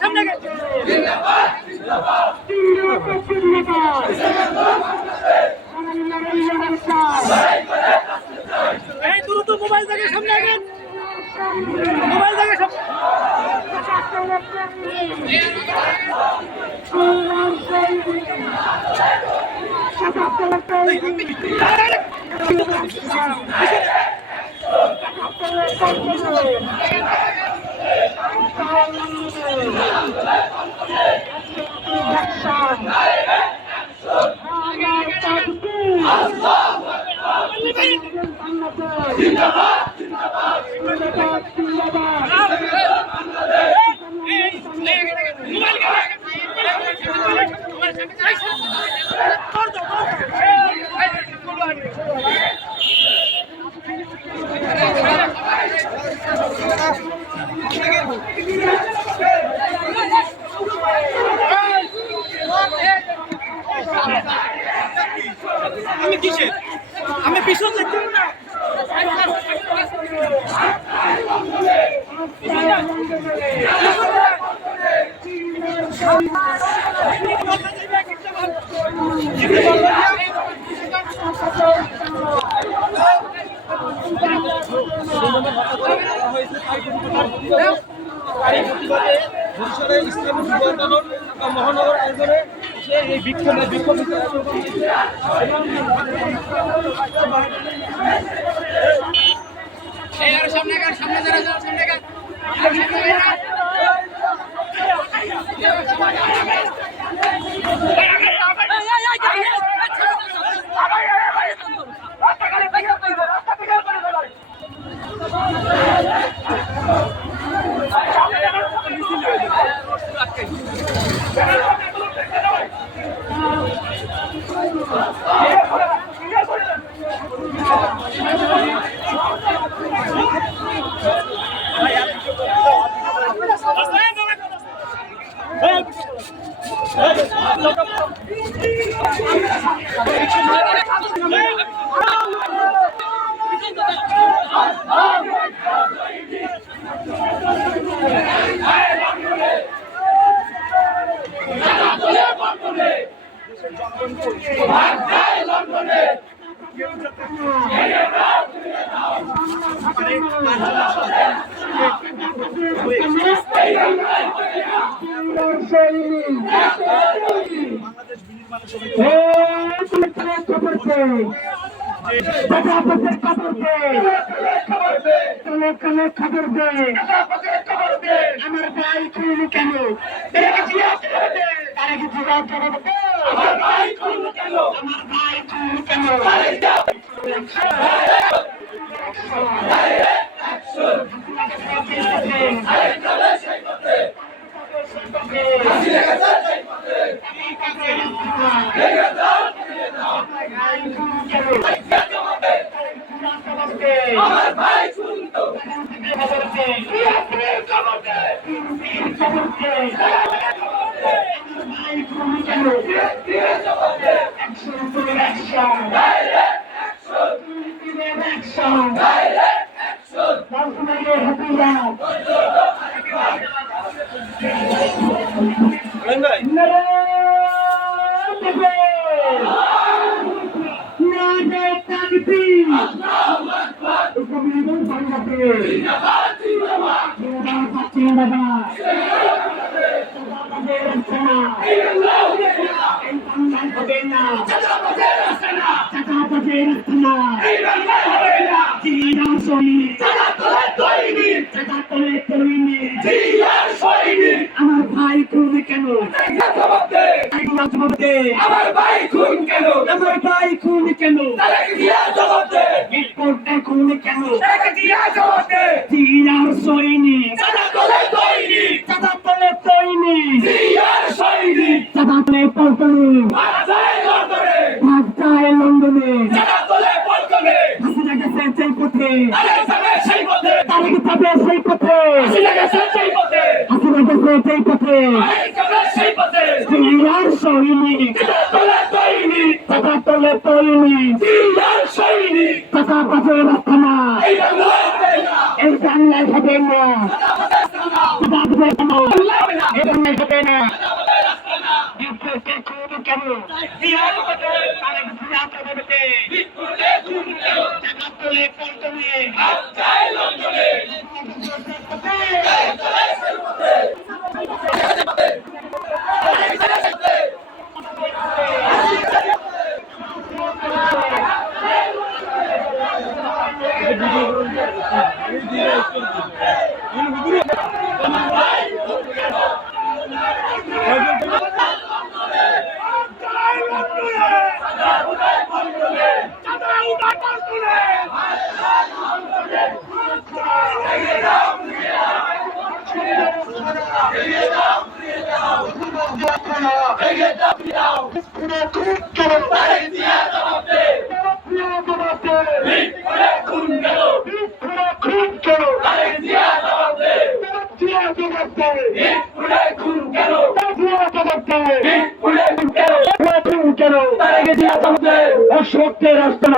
সামনে এই দ্রুত মোবাইল থেকে সামনে আগেন মোবাইল থেকে আমি কিসে আমি পিছন দেখতে না ইসলামী মহানগর আয়োজনে এই বিক্ষোভ সামনে খবর দে আমার ভাই খুন কেন তারা কি জবাব দেবে আমার ভাই খুন কেন আমার ভাই খুন কেন আমার ভাই শুনতো আমার ভাই খুন কেন আমার ভাই খুন কেন আমার ভাই খুন কেন খুন কেন সৈনিক সৈনিক চাঁদাতলে পল্টনে ভাগ যায় লন্ডনে হাসিনা গেছে সেই পথে তারেক যাবে সেই পথে হাসিনা গেছে সেই পথে সিরিয়ার সৈনিক চাঁদাতলে সৈনিক টাকা পাচারের রাস্তা না এই বাংলায় হবে না অশোকের রাস্তা